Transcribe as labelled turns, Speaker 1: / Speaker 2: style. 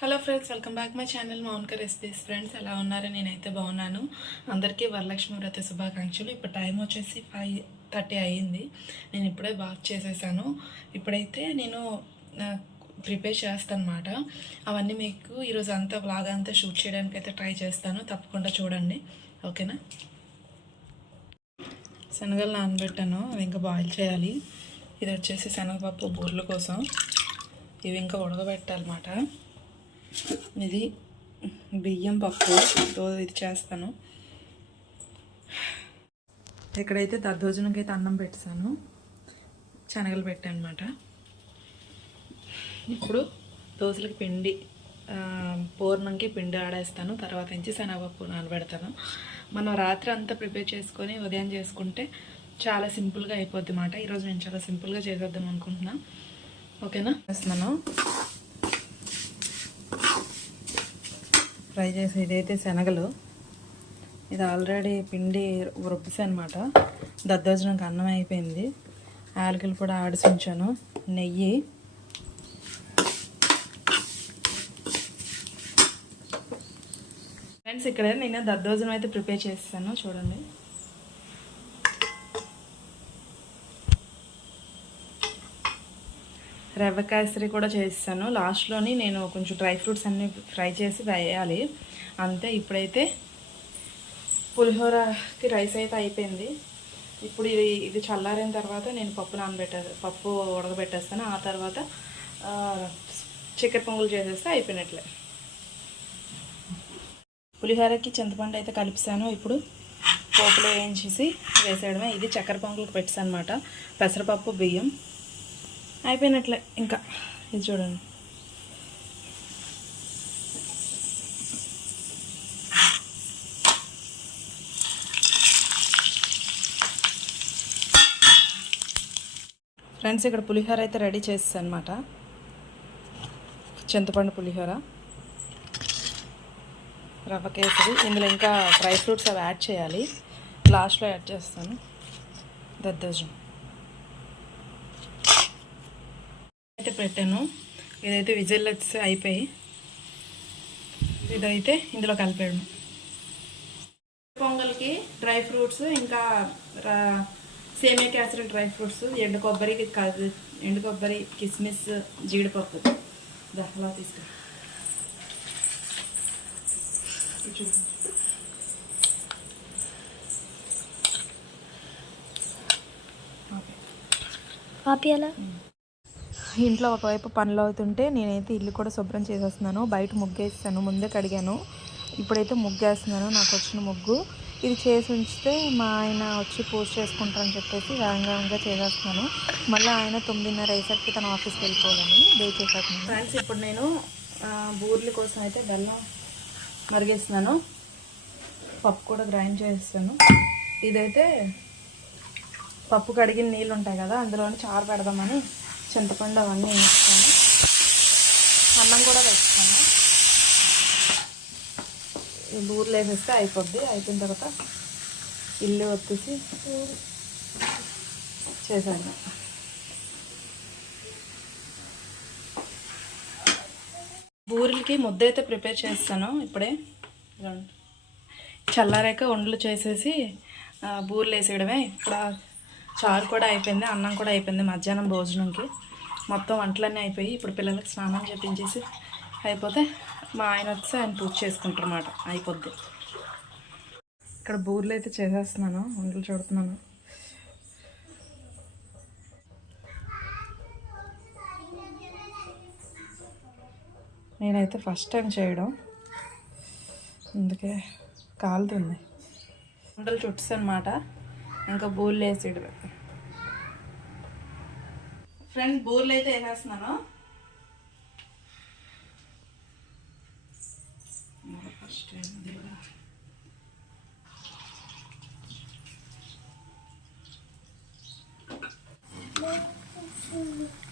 Speaker 1: Hello friends welcome back my channel మౌన్క recipes friends ఎలా ఉన్నారు? నేనైతే బాగున్నాను. అందరికీ వరలక్ష్మి వ్రత శుభాకాంక్షలు. ఇప్పుడు టైం వచ్చేసి ఫైవ్ థర్టీ అయ్యింది. నేను ఇప్పుడే బాత్ చేసేసాను. ఇప్పుడైతే నేను ప్రిపేర్ చేస్తాను అనమాట అవన్నీ మీకు ఈరోజు అంతా బ్లాగ్ అంతా షూట్ చేయడానికి అయితే ట్రై చేస్తాను. తప్పకుండా చూడండి. ఓకేనా శనగలు నానబెట్టాను. అవి ఇంకా బాయిల్ చేయాలి. ఇది వచ్చేసి శనగపప్పు బూర్ల కోసం. ఇవి ఇంకా ఉడకబెట్టాలన్నమాట. ఇది బియ్యం పప్పు. ఇది చేస్తాను. ఇక్కడైతే దద్దోజనంకి అయితే అన్నం పెట్టాను. శనగలు పెట్టాను అనమాట ఇప్పుడు దోశలకి పిండి పూర్ణంకి పిండి ఆడేస్తాను తర్వాత నుంచి శనగపప్పు నానబెడతాను. మనం రాత్రి అంతా ప్రిపేర్ చేసుకొని ఉదయం చేసుకుంటే చాలా సింపుల్గా అయిపోద్ది మాట. ఈరోజు నేను చాలా సింపుల్గా చేసేద్దాం అనుకుంటున్నాను ఓకేనా? చేస్తున్నాను. ఫ్రై చేసి ఇదైతే శనగలు. ఇది ఆల్రెడీ పిండి రుబ్బిసా అనమాట దద్దోజనంకి అన్నం అయిపోయింది. యాలకులు కూడా ఆడిసించాను. నెయ్యి. ఫ్రెండ్స్ ఇక్కడ నేను దద్దోజనం అయితే ప్రిపేర్ చేస్తాను. చూడండి. రవ్వ కేసరి కూడా చేస్తాను. లాస్ట్లోని నేను కొంచెం డ్రై ఫ్రూట్స్ అన్నీ ఫ్రై చేసి వేయాలి. అంతే ఇప్పుడైతే పులిహోరకి రైస్ అయితే అయిపోయింది. ఇప్పుడు ఇది ఇది చల్లారిన తర్వాత నేను పప్పు నానబెట్టే పప్పు ఉడకబెట్టేస్తాను. ఆ తర్వాత చక్కెర పొంగులు చేసేస్తే అయిపోయినట్లే. పులిహోరకి చింతపండు అయితే కలిపిస్తాను ఇప్పుడు పోపులో వేయించేసి వేసేయడమే. ఇది చక్కెర పొంగులకు పెట్టాను అనమాట పెసరపప్పు బియ్యం. అయిపోయినట్లే ఇంకా. ఇది చూడండి. ఫ్రెండ్స్ ఇక్కడ పులిహోర అయితే రెడీ చేస్తాను అనమాట చింతపండు పులిహోర రవ్వ కేసరి ఇందులో ఇంకా డ్రై ఫ్రూట్స్ అవి యాడ్ చేయాలి. లాస్ట్లో యాడ్ చేస్తాను. దద్దోజం. పెట్టాను. ఇదైతే విజిల్ వచ్చి అయిపోయి ఇదైతే ఇందులో కలిపాడు పొంగల్కి డ్రై ఫ్రూట్స్ ఇంకా రా- సేమియా కేసరి డ్రై ఫ్రూట్స్ ఎండు కొబ్బరి క- ఎండు కొబ్బరి కిస్మిస్ జీడిపప్పు. దా, అలా తీసుకురా ఇది చూడు. ఓకే
Speaker 2: ఆపియాలా
Speaker 1: ఇంట్లో ఒకవైపు పనులు అవుతుంటే నేనైతే ఇల్లు కూడా శుభ్రం చేసేస్తున్నాను. బయట ముగ్గేస్తాను ముందే కడిగాను. ఇప్పుడైతే ముగ్గేస్తున్నాను నాకు వచ్చిన ముగ్గు. ఇది చేసి ఉంచితే మా ఆయన వచ్చి పూజ చేసుకుంటారని చెప్పేసి వేగంగా చేసేస్తున్నాను. మళ్ళీ ఆయన తొమ్మిదిన్నర అయ్యేసరికి తన ఆఫీస్కి వెళ్ళిపోవాలని డే చేసేస్తున్నాను. ఫ్రెండ్స్ ఇప్పుడు నేను ఆ, బూర్ల కోసం అయితే బెల్లం మరిగేస్తున్నాను. పప్పు కూడా గ్రైండ్ చేస్తాను ఇదైతే పప్పు కడిగిన నీళ్ళు ఉంటాయి కదా అందులోని చారు పెడదామని చింతపండు అవన్నీ వేస్తాను అన్నం కూడా వేస్తాను బూర్లు వేసేస్తే అయిపోద్ది. అయిపోయిన తర్వాత ఇల్లు వచ్చేసి చేశాను బూరెలకి ముద్ద అయితే ప్రిపేర్ చేస్తాను ఇప్పుడే. చల్లారాక వండలు చేసేసి ఆ, బూరెలు వేసేయడమే. ఇక్కడ చారు కూడా అయిపోయింది అన్నం కూడా అయిపోయింది మధ్యాహ్నం భోజనంకి. మొత్తం వంటలన్నీ అయిపోయి ఇప్పుడు పిల్లలకి స్నానం చేపించేసి అయిపోతే మా ఆయన వచ్చి ఆయన పూజ చేసుకుంటారు అన్నమాట అయిపోద్ది. ఇక్కడ బూరెలు అయితే చేసేస్తున్నాను వంటలు చూడుతున్నాను. నేనైతే ఫస్ట్ టైం చేయడం అందుకే కాలుతుంది. వంటలు చుట్స్ అనమాట ఇంకా బోర్లు వేసేడు ఫ్రెండ్స్ బోర్లు అయితే వేసేస్తున్నాను Thank
Speaker 2: you.